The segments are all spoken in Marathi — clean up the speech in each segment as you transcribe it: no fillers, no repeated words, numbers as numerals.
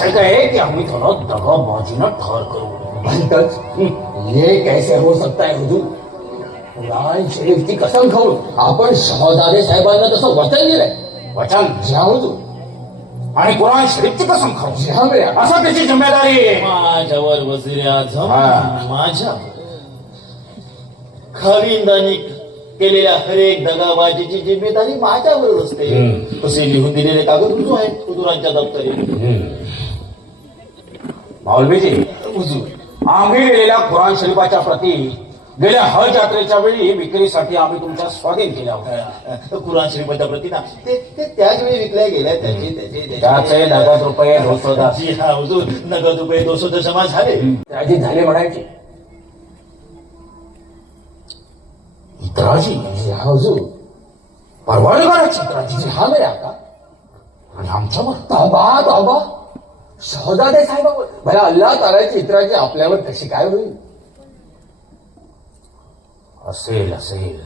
है कि हमें थोड़ा दगाबाजी न ठहर करो। भलतच ये कैसे हो सकता है हुजूर? कुरान शरीफची कसम खाऊन आपण शहजादे साहेबांना तसं वचन दिलंय. वचन ज्या हुजूर. आणि कुरान शरीफची कसम खाऊ ज्या मेऱ्या. असा त्याची जिम्मेदारी आहे. माझ्यावर वजीर आझम, हा. माझ्यावर खाविंदांनी केलेल्या हरेक दगाबाजीची जिम्मेदारी माझ्यावर असते. तसे लिहून दिलेले कागद रुजू आहेत हुजूरांच्या दप्तरी. मौलवीजी, हुजूर, आम्ही दिलेल्या कुरान शरीफाच्या प्रती गेल्या हज यात्रेच्या वेळी विक्रीसाठी आम्ही तुमच्या स्वाधीन केल्या होत्या. कुरान शरीफाच्या प्रती ना ते त्याच वेळी विकल्या गेल्या. त्याचे नगद रुपये 210. जी हा हुजूर, नगद रुपये 210 जमा झाले. राजी झाले म्हणायचे. इतराजी ज्या हुजूर. परवानगाराची इतराजी ज्या मेऱ्या का. आणि आमच्यावर तौबा तौबा. शहजादे साहेबांवर भला अल्लाह तालाची इतराची आपल्यावर कशी काय होईल? असेल असेल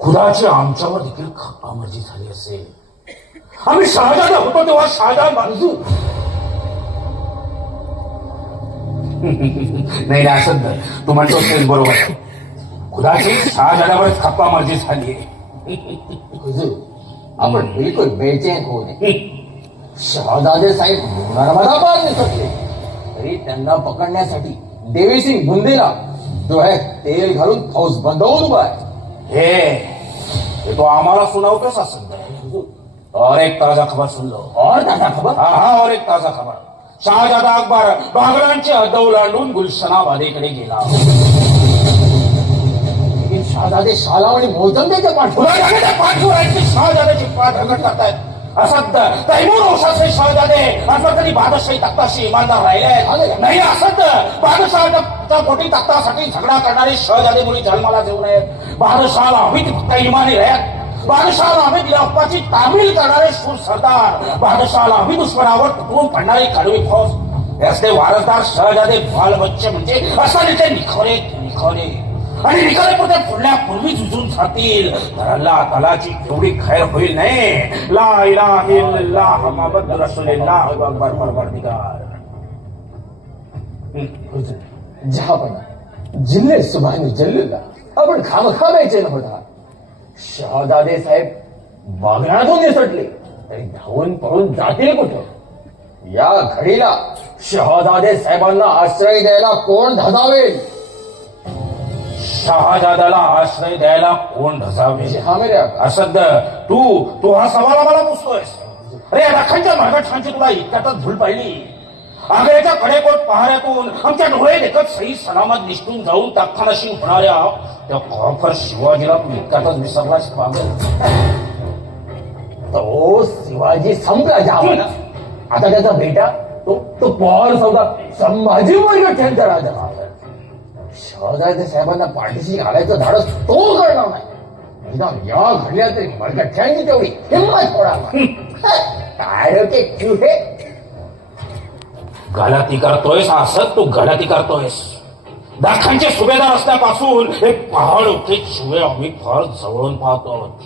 खुदाची आमच्यावर देखील खपामर्जी झाली असेल. आम्ही शहाजादा होतो तेव्हा शहाजाद बाजू नाही असं तू म्हणतो तेच बरोबर. खुदाची शहाजादावरच खपामर्जी झाली. हुजूर, आपण बिलकुल बेचैन होऊ नये. शहजादे साहेब नर्मदापार निसटले तरी त्यांना पकडण्यासाठी देवीसिंग बुंदेला डोळ्यात तेल घालून फौज बंदवून उभा आहे. हे तो आम्हाला सुनावतोस असं. और एक ताजा खबर सुन लो. और ताजा खबर. हा और एक ताजा खबर. शहाजादा अकबर बागलांची हद्द ओलांडून गुलशनाबादेकडे गेला. लेकिन शहजादे शालाव आणि मोहजमदेच्या पाठवण्याची शहाजादाची पाठ हगट करतायत. असत तैमूर वंशाचे शहाजादे असं तरी बादशाही तख्ताशी इमानदार राहिले नाही. असत बादशहाच्या पोटी तख्तासाठी झगडा करणारे शहजादे मुली जन्माला येऊ नयेत. बादशहाला आम्ही फक्त इमानी राहत. बादशहाला आम्ही दिल्या अप्पाची तामील करणारे शूर सरदार. बादशहाला आम्ही दुश्मनावर तुटून पडणारी कडवी फौज. याचे वारसदार शहजादे बालबच्चे म्हणजे असं तिथे निखरे निखरे आणि निखरेपुरते पुढल्या पूर्वी झुजून जातील तर अल्लाह तालाची केवढी खैर होईल नाही. ला इलाहा इल्लल्लाह मुहम्मद रसूलुल्लाह अकबर परवरदिगार. जहापणा जिल्हे सुभानी जल्लुल्ला. आपण खामखा बेचैन होता. शहजादे साहेब बागलातून निसटले तरी धावून पळून जातील कुठं? या घडीला शहजादे साहेबांना आश्रय द्यायला कोण धजावेल? शहाजादाला आश्रय द्यायला कोण ढसावे? असद तू हा सवाल आम्हाला पुसतोयस. अरे लाखांच्या मार्गठांची तुला इतक्यातच धूळ पाहिली. आग्र्याच्या कडेकोट पहाऱ्यातून आमच्या डोळे देखत सही सलामत निष्ठून जाऊन तख्तानशी होणाऱ्या त्या खॉफर शिवाजीला तू इतक्यातच विसरलास पागल. तो शिवाजी संपला जहापणा. आता त्याचा बेटा तो पवार सौदा संभाजी वर्गठ्यांचा राजा. शहजादे साहेबांना पाठीशी घालायचं धाडस तो करणार नाही. निदान या घडल्या तरी मळगठ्यांची तेवढी हिंमत होणार नाही. काय डोके चुहे. गलाती करतोयस असत तू गलाती करतोयस. दाखांचे सुभेदार असल्यापासून एक पहाड उठे शिवे आम्ही फार जवळून पाहतो.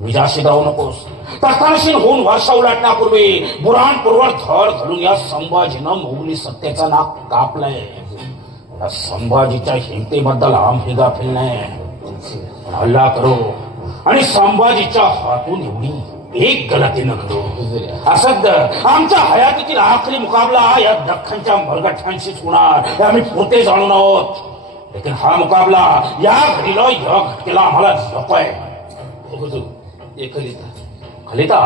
विजाशी राहू नकोस. तख्तानशीन होऊन वर्षा उलटण्यापूर्वी बुराणपूर्वर धड घालून या संभाजीनं मोगली सत्तेचा नाक कापलाय. या संभाजीच्या हिमतेबद्दल आम्ही गाफील नाही. हल्ला करो आणि संभाजीच्या हातून एवढी एक गलाती न करो. असद आमच्या हयातीतील आखरी मुकाबला या दख्खनच्या मरगठ्यांशीच होणार हे आम्ही पोते जाणून आहोत. लेकिन हा मुकाबला या घडीला या घटकेला आम्हाला नको आहे. खलिता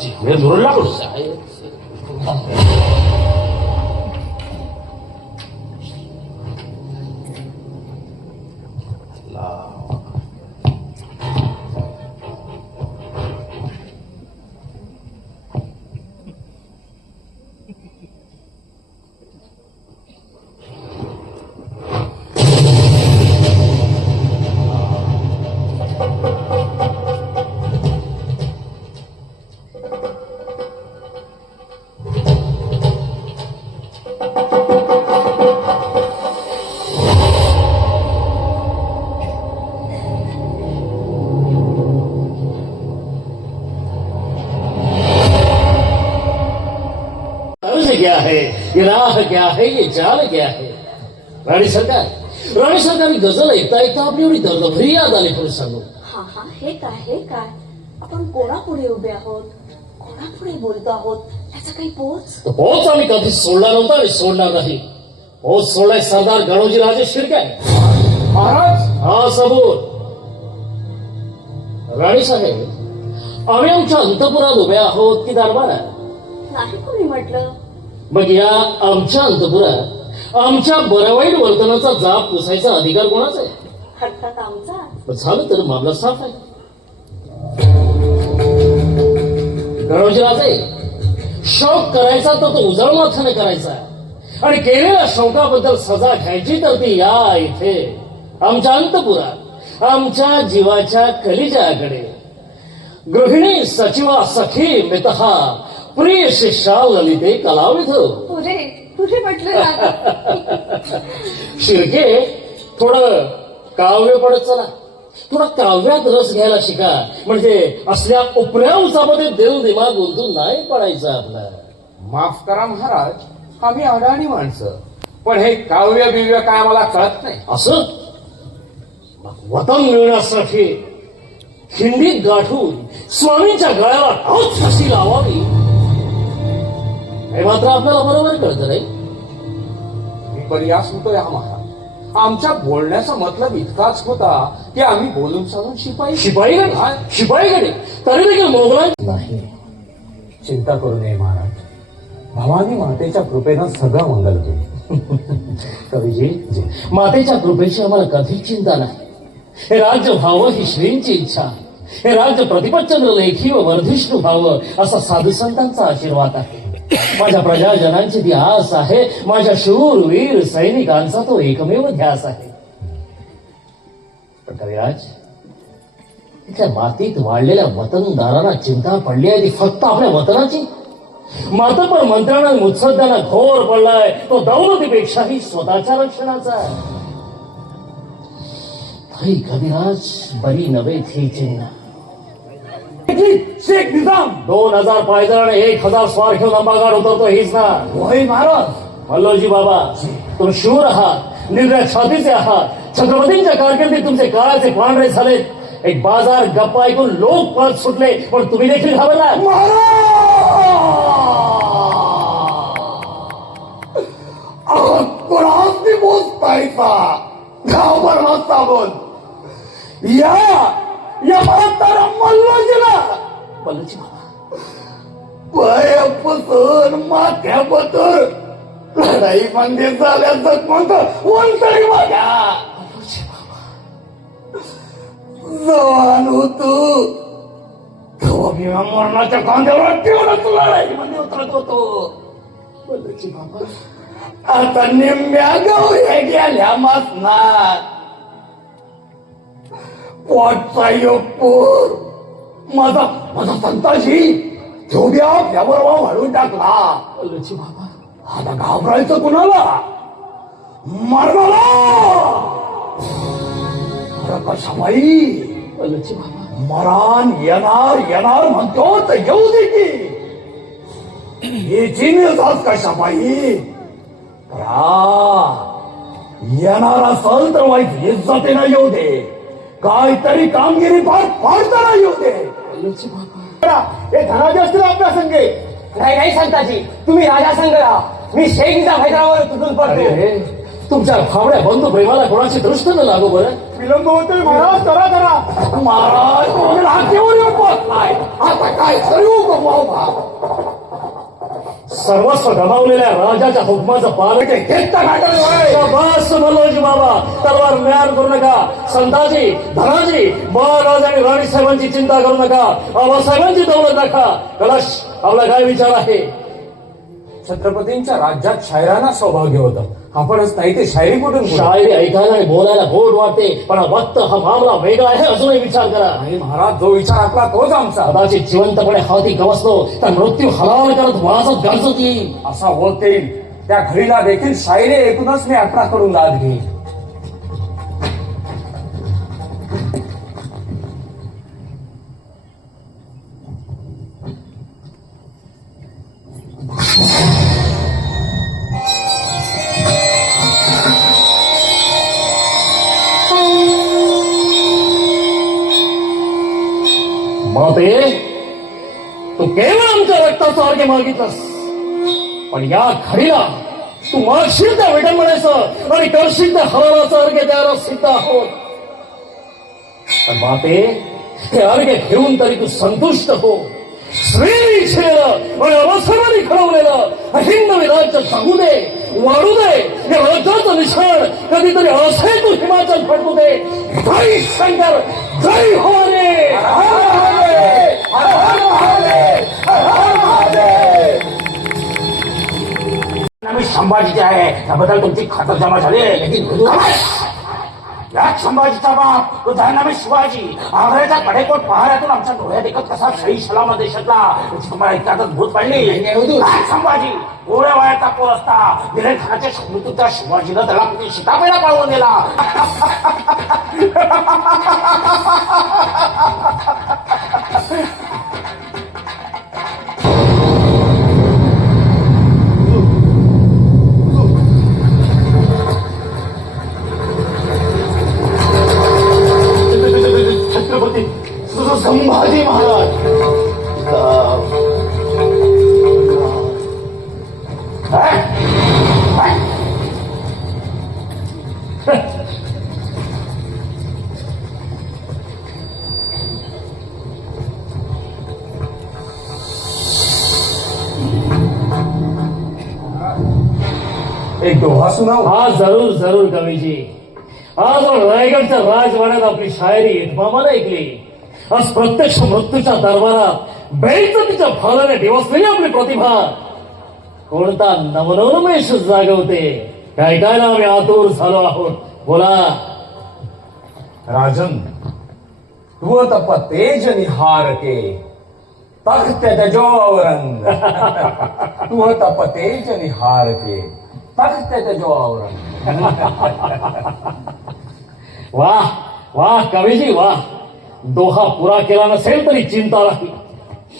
जी हमें जोर लागलो. क्या है, ये राह क्या है, ये चाल क्या है. राणी सरकार ही गजल ऐकता ऐकता आपली एवढी दर्दभरी याद आली पुढे सांगू. हा हा, हे काय आपण कोणापुढे उभे आहोत, कोणापुढे बोलतो आहोत, त्याचा काही पोच. तो पोच आम्ही कधी सोडला नव्हता आणि सोडणार नाही. पोच सोडलाय सरदार गणोजी राजे शिर्के. महाराज हा सबूत. राणी साहेब, आम्ही आमच्या अंतपुरात उभे आहोत की दरबारात? नाही कोणी म्हटलं. मग या आमच्या अंतपुरात आमच्या बरं वाईट वर्तनाचा जाब पुसायचा अधिकार कोणाचा आहे? अर्थात आमचा. पण झालं तर मामला साफ आहे. गणोजी राजे, शोक करायचा तर तो उजळ माथाने करायचा आणि केलेल्या शोकाबद्दल सजा घ्यायची तर ती या इथे आमच्या अंतपुरात आमच्या जीवाच्या कलिजाकडे. गृहिणी सचिवा सखी मितहा प्रिय शिष्या ललिते कलाविध. पुढे म्हटलं ना. शिर्के, थोडं काव्य पडत चला. थोडा काव्यात रस घ्यायला शिका, म्हणजे असल्या उपऱ्या उचामध्ये दिल दिमाग गुंतून नाही पडायचं आपला. माफ करा महाराज, आम्ही अडाणी माणसं, पण हे काव्य बिव्य काय आम्हाला कळत नाही. असं मग वतन मिळण्यासाठी खिंडीत गाठून स्वामींच्या गळ्याला टाच कशी लावावी हे मात्र आपल्याला बरोबर कळतं नाही. मी पर्यास होतोय हा महाराज. आमच्या बोलण्याचा मतलब इतकाच होता की आम्ही बोलून चालून शिपाईकडे तरी देखील मोगलाय नाही. चिंता करू नये महाराज, भवानी मातेच्या कृपेनं सगळं मंगल होईल. कवीजी, मातेच्या कृपेची आम्हाला कधीच चिंता नाही. हे राज्य व्हावं ही श्रींची इच्छा. हे राज्य प्रतिपतचंद्र लेखी व वर्धिष्णू व्हावं असा साधू संतांचा आशीर्वाद आहे. माझ्या प्रजाजनांची ती आस आहे. माझ्या शूरवीर सैनिकांचा तो एकमेव ध्यास आहे. पण कविराज, इथल्या मातीत वाढलेल्या वतनदारांना चिंता पडली आहे ती फक्त आपल्या वतनाची. मात्र पण मंत्र्यांना मुत्सद्यांना घोर पडलाय तो दौलतीपेक्षाही स्वतःच्या रक्षणाचा. भाई कविराज, बरी नव्हे थी चिन्ह. शेख निजाम 2000 पायदळ आणि 1000 स्वार घेऊन अंबागाड उतरतो हीच ना. होय महाराज. मल्लोजी बाबा, तुम्ही शूर आहात, निर्दय छातीचे आहात. छत्रपतींच्या कारकिर्दीत तुमचे काळाचे पांढरे झालेत. एक बाजार गप्पा ऐकून लोक पळत सुटले, पण तुम्ही देखील घाबरला. कोणाच दिवस पाहिसा गावभर नसता बोल. या म्हातारा मल्लोजीला मल्लोजी बाबा, पायापासून माथ्यापतर लढाई मध्ये झाल्या जखमंत वंतरी बघा. जवान होतो तेव्हा मी मरणाच्या कांद्यावर ठेवूनच लढाईमध्ये उतरत होतो. मल्लोजी बाबा, आता निम्म्या गवऱ्या गेल्या मासनात. पोटचा योग पोर माझा संताशी जोड्या आपल्यावर वाढून टाकला. मल्लोजी बाबा, आता घाबरायचं कुणाला? मरणाला. कशाबाई मल्लोजी बाबा, मरण येणार म्हणतो तर येऊ दे की. हे चिन्हच कशाबाई येणार असल तर वाईट इज्जतीनं येऊ दे, काहीतरी कामगिरी पार पाडताना येऊ दे. मल्लोजी बाबा, हे धनाजी असतील आपल्या संगे. नाही संताजी, तुम्ही राजा संग राहा. मी शेख निजाम हैदराबाद तुटून पडतो. अरे, तुमच्या फावड्या बंधू प्रेमाला कोणाची दृष्ट न लागू बरं. विलंब होतोय महाराज. करा महाराज. हात घेऊन येऊन बसलाय. आता काय करू बाबा. सर्वस्व गमावलेल्या राजाच्या हुकमाचं पालन घेतला घाटल. बस मल्लोजी बाबा, तलवार म्यान करू नका. संताजी, धनाजी, महाराज आणि राणी साहेबांची चिंता करू नका. आबासाहेबांची दौलत नका. कलश, आपला काय विचार आहे? छत्रपतींच्या राज्यात शायरांना सौभाग्य होतं. आपणच नाही ते शायरी कुठून शायरी ऐकायला आणि बोलायला गोड वाटते, पण वक्त हा मामला वेगळा आहे. अजूनही विचार करा. नाही महाराज, जो विचार आपला तोच आमचा. कदाचित जिवंतपणे हाती गवसलो तर मृत्यू हलाल करत वाजत गाजत येईल. असा होत येईल. त्या घडीला देखील शायरी ऐकूनच मी आपणाकडून लाद घेईन. रक्ताचा अर्घ्य मागितलंस, पण या घडीला तू मागशील त्या विडंबनेचं आणि करशील त्या हवालाचा अर्घ्य द्यायला सिद्ध आहोत. पण माते, हे अर्घ्य घेऊन तरी तू संतुष्ट हो. श्रेणी छेडलं आणि अवसराने घडवलेलं हिंदवी राज्य जगू दे, वाढू दे. या राज्याचं निशाण कधीतरी असे तू हिमाचल फडकू दे. जय शंकर, जय होरे. आम्ही संभाजीचे आहे त्याबद्दल तुमची खातरजमा झाली. याच संभाजीचा बाप तो जाहीरनामे शिवाजी आग्र्याच्या कडेकोट पहाऱ्यातून आमच्या डोळ्यात एकच कसा सही सलामत देशातला त्याची तुम्हाला इतक्यातच भूत पडली. काय संभाजी गोळ्या वयाचा पोर असता दिलेर खानाच्या मृत्यूच्या शिवाजीनं त्याला किती शितापेला पळवून दिला. छत्रपती संभाजी महाराज. एक दोहा सुनाव. हा जरूर जरूर कवीजी. आज रायगडच्या राजवाड्यात आपली शायरी इतमामानं ऐकली. आज प्रत्यक्ष मृत्यूच्या दरबारात बेइज्जतीच्या भाराने दिवसलेली आपली प्रतिभा कोणता नवनवोन्मेष जागवते. ऐकायला आम्ही आतुर झालो आहोत. बोला. राजन, तू तप तेज निहार के तख्त तजोवरंग. तू तप तेज निहार के तख्त तजोवरंग. वाह वाह कवीजी वाह. दोहा पुरा केला नसेल तरी चिंता नाही.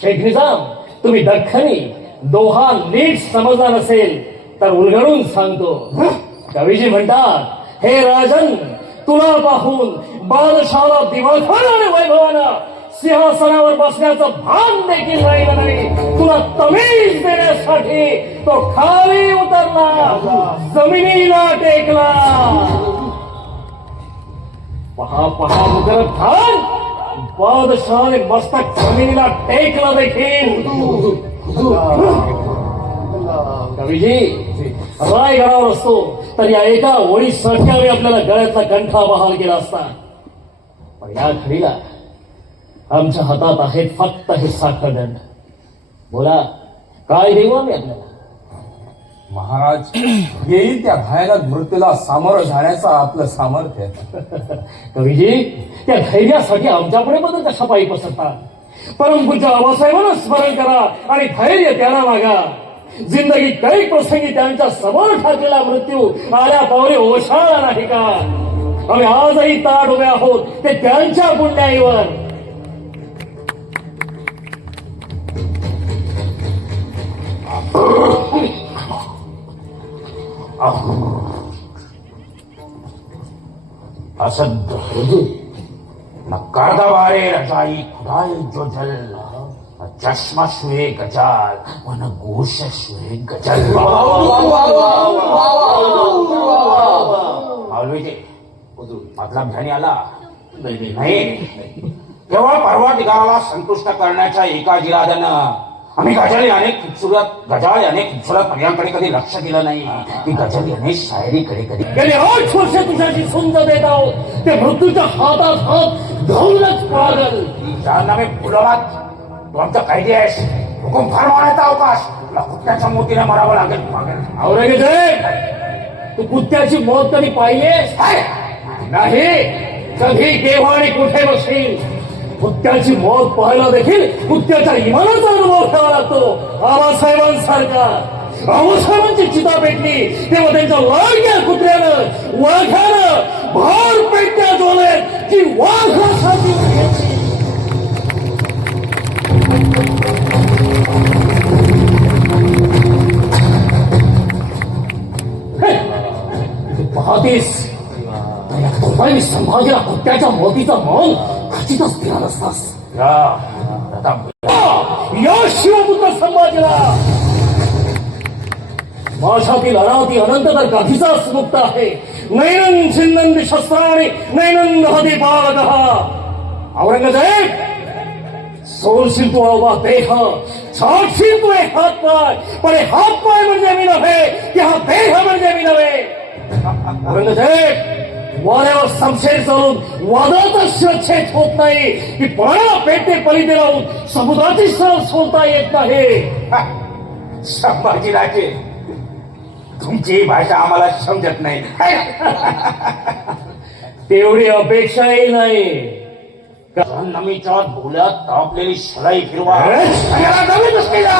शेख निजाम, तुम्ही दख्खनी दोहा नीट समजला नसेल तर उलगडून सांगतो. कवीजी म्हणतात, हे राजन, तुला पाहून बादशाला दिवाळखोर आणि वैभवानं सिंहासनावर बसण्याचं भान देखील राहिलं नाही. तुला तमीज देण्यासाठी तो खाली उतरला, जमिनीला टेकला. पहा पहा मुकरब खान, बादशाहाने मस्तक जमिनीला टेकलं देखील. कवीजी, रायगडावर असतो तर या एका ओळीसाठी आम्ही आपल्याला गळ्यातला कंठा बहाल केला असता. पण या घडीला आमच्या हातात आहेत फक्त हे साखरदंड. बोला, काय देऊ आम्ही आपल्याला? महाराज, येईल त्या भयानक मृत्यूला सामोरं जाण्याचं आपलं सामर्थ्य. कवीजी, त्या धैर्यासाठी आमच्यापुढे बदल कशा पायी पसरतात. परमपूज्य आबासाहेबांना स्मरण करा आणि धैर्य त्यांना मागा. जिंदगी कैक प्रसंगी त्यांच्या समोर ठाकलेला मृत्यू आल्या पावले ओशाळला नाही का? आम्ही आजही ताट उभे आहोत ते त्यांच्या पुण्याईवर. असद नकार दवारे रजाई खुदाई जो जल चष्मा शुए गजाल वन गोश शुए गजल. मालवीजी, मतलब ध्यानी आला नाही. केवळ परवादिगाराला संतुष्ट करण्याच्या एका जिराद्यानं आम्ही गजाल याने खूबसूरत पर्यांकडे कधी लक्ष दिलं नाही की गजल याने शायरीकडे कधी. गेली 8 वर्ष तुझ्याशी सुंद देत आहोत ते मृत्यूच्या हातात हात घालूनच पागल. जाहीरनामे फुलवात तू आमचा कैदी आहेस. हुकूम फरमावण्याचा अवकाश तुला कुत्त्याच्या मोतीने मारावं लागेल. औरंगजेब, तू कुत्त्याची मौत कधी पाहिलीस? नाही. कधी, केव्हा आणि कुठे बसशील? कुत्त्याची मौत पाहायला देखील कुत्त्याच्या इमानाचा अनुभव घ्यावा लागतो. आबासाहेबांसारखा. आबासाहेबांची चिता पेटली तेव्हा त्यांच्या लाडक्या कुत्र्यानं वाघानं भार पेटत्या डोळ्यात की वाघासाठी घेतली. पाहतेस तुम्ही संभाजीला कुत्त्याच्या मोतीचं मौन खचितच दिला नसतास. या शिवपुत्र संभाजीला माझ्यातील अनादी अनंत तर गाठीचा मुक्त आहे. नैनंद छिन्नंद शस्त्राणी नैनंद हदी बालकः. औरंगजेब, सोडशील तू अवघा देह, छाटशील तू एक हात पाय, पण हे हात पाय म्हणजे मी नव्हे, की हा देह म्हणजे मी नव्हे. औरंगजेब, वाऱ्यावर समशेर चालून वादाचा शिरच्छेद होत नाही, की पळा पेटे पलिते लावून समुद्राची सरळ सोडता येत नाही. संभाजीराजे, तुमची भाषा आम्हाला समजत नाही. तेवढी अपेक्षाही नाही. नमीच्या बोल्यात तापलेली शिलाई फिरवा, अरे? आणि याला नवीन नसलेला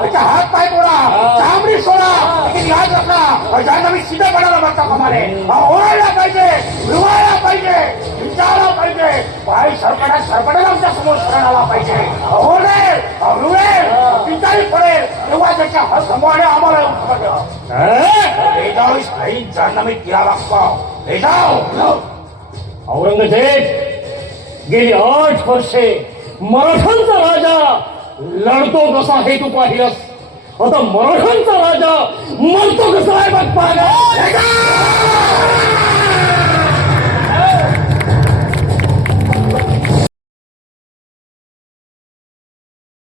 त्याचा हात पाय तोडा, चामडी सोडा, त्याची लाज रखा. ज्या नवीन सीधा पडायला बघता कमाले ओळायला पाहिजे, फिरवायला पाहिजे, विचारला पाहिजे, पाय सरपटाला आमच्या समोर शरण आला पाहिजे. ओढेल, रुळेल, पिंचाळी पडेल, तेव्हा त्याच्या हात समोर आम्हाला जाहीरनामे किरा लागतो. हे जाऊ. औरंगजेब, गेली 8 वर्षे मराठ्यांचा राजा लढतो कसा हे तू पाहिलंस. आता मराठ्यांचा राजा मरतो कसा आहे बघ पाहिलं.